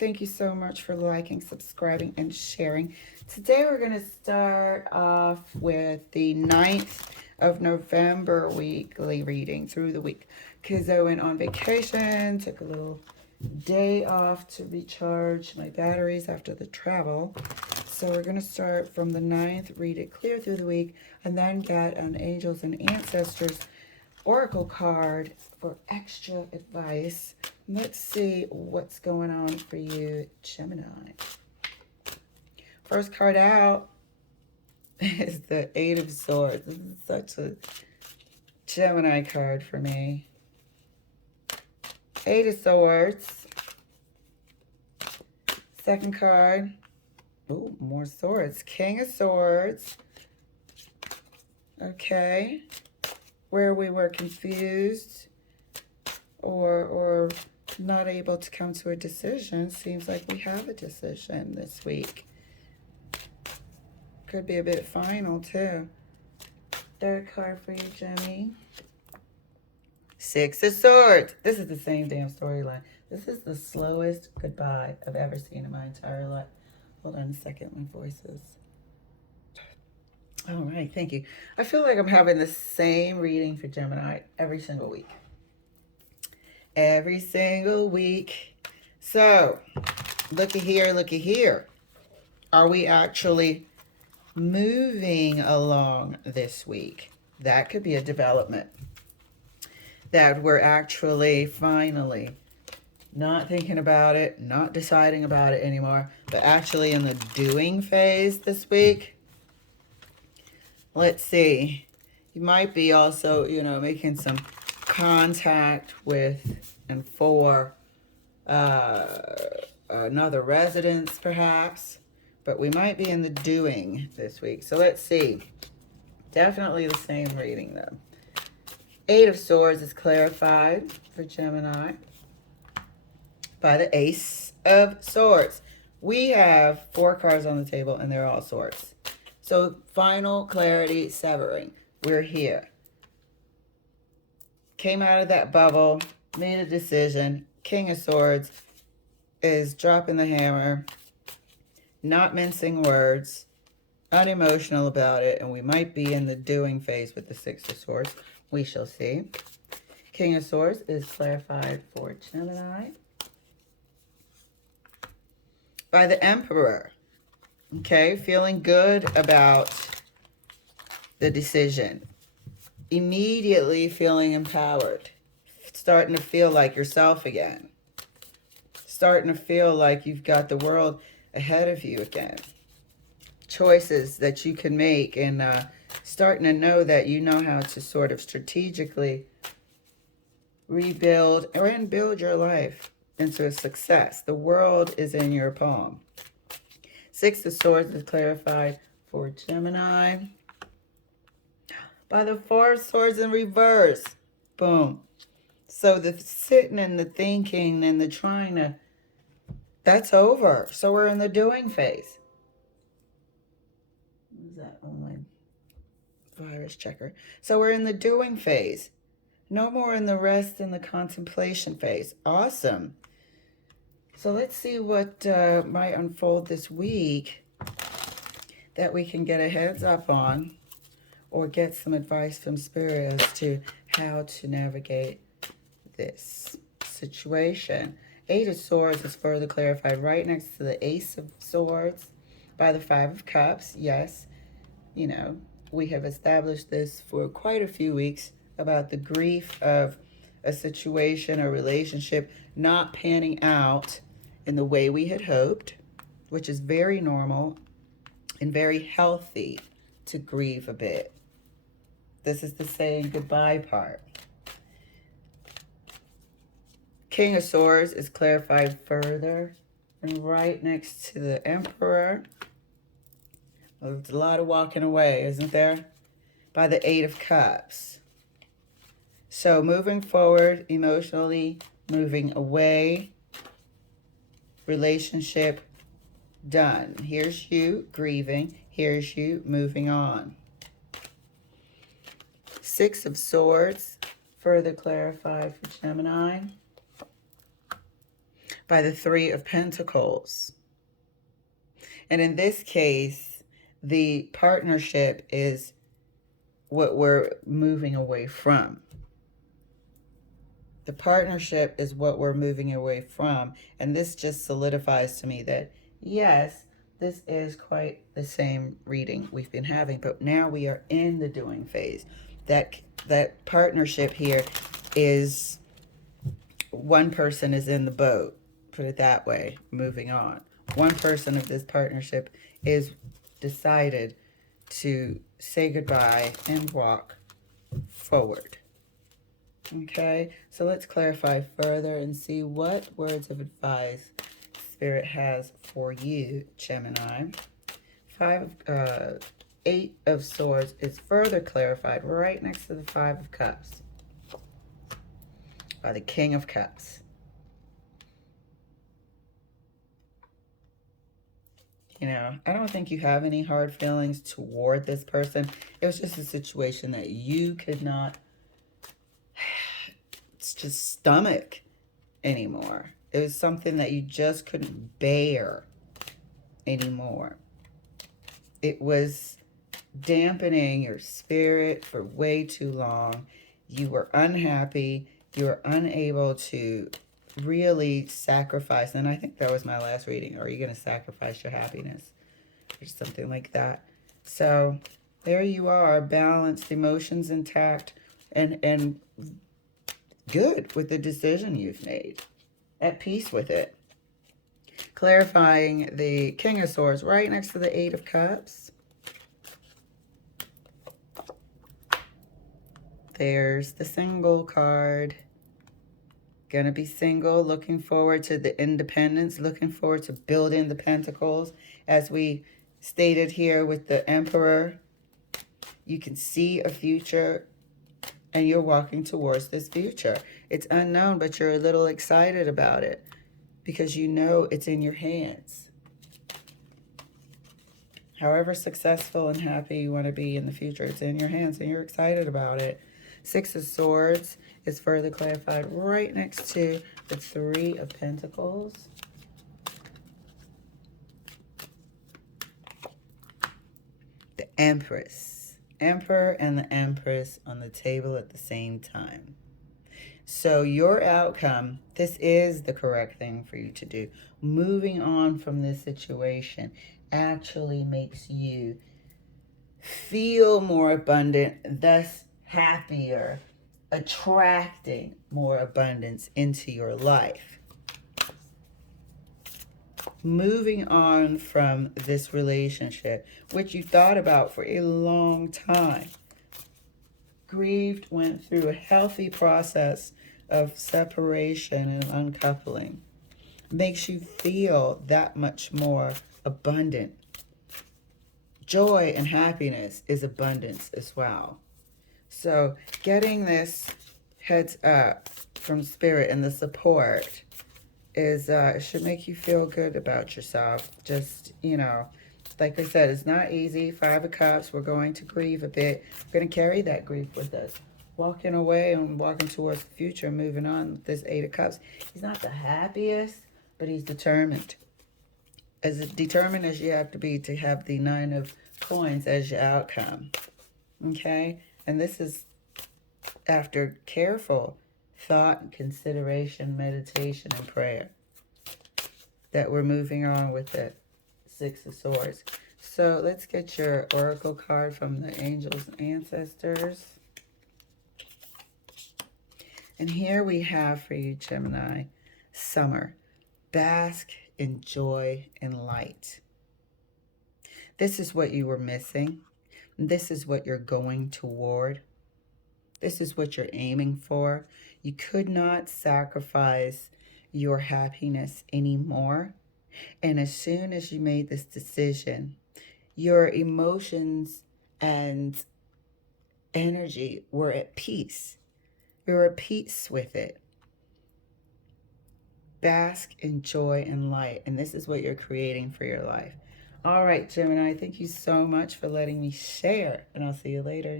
Thank you so much for liking, subscribing, and sharing. Today we're going to start off with the 9th of November weekly reading through the week. Because I went on vacation, took a little day off to recharge my batteries after the travel. So we're going to start from the 9th, read it clear through the week, and then get an Angels and Ancestors Oracle card for extra advice. Let's see what's going on for you, Gemini. First card out is the Eight of Swords. This is such a Gemini card for me. Eight of Swords. Second card. Ooh, more swords. King of Swords. Okay. Where we were confused or not able to come to a decision. Seems like we have a decision this week. Could be a bit final too. Third card for you, Jimmy. Six of Swords. This is the same damn storyline. This is the slowest goodbye I've ever seen in my entire life. Hold on a second, my voice is... All right, thank you. I feel like I'm having the same reading for Gemini every single week. Every single week. So, looky here, looky here. Are we actually moving along this week? That could be a development. That we're actually finally not thinking about it, not deciding about it anymore, but actually in the doing phase this week. Let's see. You might be also, making some contact with and for another residence, perhaps. But we might be in the doing this week. So let's see. Definitely the same reading, though. Eight of Swords is clarified for Gemini by the Ace of Swords. We have 4 cards on the table, and they're all swords. So final clarity, severing. We're here. Came out of that bubble, made a decision. King of Swords is dropping the hammer, not mincing words, unemotional about it, and we might be in the doing phase with the Six of Swords. We shall see. King of Swords is clarified for Gemini by the Emperor. Okay, feeling good about the decision. Immediately feeling empowered. Starting to feel like yourself again. Starting to feel like you've got the world ahead of you again. Choices that you can make, and starting to know that you know how to sort of strategically rebuild and build your life into a success. The world is in your palm. Six of Swords is clarified for Gemini by the Four of Swords in reverse. Boom. So the sitting and the thinking and the trying to, that's over. So we're in the doing phase. What is that? Oh, my virus checker. So we're in the doing phase. No more in the rest and the contemplation phase. Awesome. So let's see what might unfold this week that we can get a heads up on or get some advice from Spirit as to how to navigate this situation. Eight of Swords is further clarified right next to the Ace of Swords by the Five of Cups. Yes, we have established this for quite a few weeks about the grief of a situation or relationship not panning out in the way we had hoped, which is very normal and very healthy to grieve a bit. This is the saying goodbye part. King of Swords is clarified further and right next to the Emperor. Well, there's a lot of walking away, isn't there? By the Eight of Cups. So moving forward emotionally, moving away, relationship done. Here's you grieving. Here's you moving on. Six of Swords, further clarified for Gemini by the Three of Pentacles. And in this case, the partnership is what we're moving away from. The partnership is what we're moving away from. And this just solidifies to me that, yes, this is quite the same reading we've been having, but now we are in the doing phase. That partnership here is one person is in the boat, put it that way, moving on. One person of this partnership is decided to say goodbye and walk forward. Okay, so let's clarify further and see what words of advice Spirit has for you, Gemini. Eight of Swords is further clarified right next to the Five of Cups by the King of Cups. You know, I don't think you have any hard feelings toward this person. It was just a situation that you could not just stomach anymore. It was something that you just couldn't bear anymore. It was dampening your spirit for way too long. You were unhappy. You were unable to really sacrifice. And I think that was my last reading. Are you going to sacrifice your happiness? Or something like that. So there you are, balanced, emotions intact, and good with the decision you've made. At peace with it. Clarifying the King of Swords right next to the Eight of Cups. There's the single card. Gonna be single, looking forward to the independence, looking forward to building the pentacles. As we stated here with the Emperor, you can see a future and you're walking towards this future. It's unknown, but you're a little excited about it because you know it's in your hands. However successful and happy you want to be in the future, it's in your hands and you're excited about it. Six of Swords is further clarified right next to the Three of Pentacles. The Empress. Emperor and the Empress on the table at the same time. So your outcome, this is the correct thing for you to do. Moving on from this situation actually makes you feel more abundant, thus happier, attracting more abundance into your life. Moving on from this relationship, which you thought about for a long time. Grieved, went through a healthy process of separation and uncoupling. Makes you feel that much more abundant. Joy and happiness is abundance as well. So getting this heads up from Spirit and the support is should make you feel good about yourself. Just, you know, like I said, it's not easy. Five of Cups, we're going to grieve a bit. We're going to carry that grief with us. Walking away and walking towards the future, moving on with this Eight of Cups. He's not the happiest, but he's determined. As determined as you have to have the Nine of Coins as your outcome. Okay? And this is after careful thought, consideration, meditation, and prayer that we're moving on with the Six of Swords. So let's get your oracle card from the angels and ancestors. And here we have for you, Gemini, summer. Bask in joy and light. This is what you were missing. This is what you're going toward. This is what you're aiming for. You could not sacrifice your happiness anymore. And as soon as you made this decision, your emotions and energy were at peace. You're at peace with it. Bask in joy and light. And this is what you're creating for your life. All right, Gemini, thank you so much for letting me share. And I'll see you later.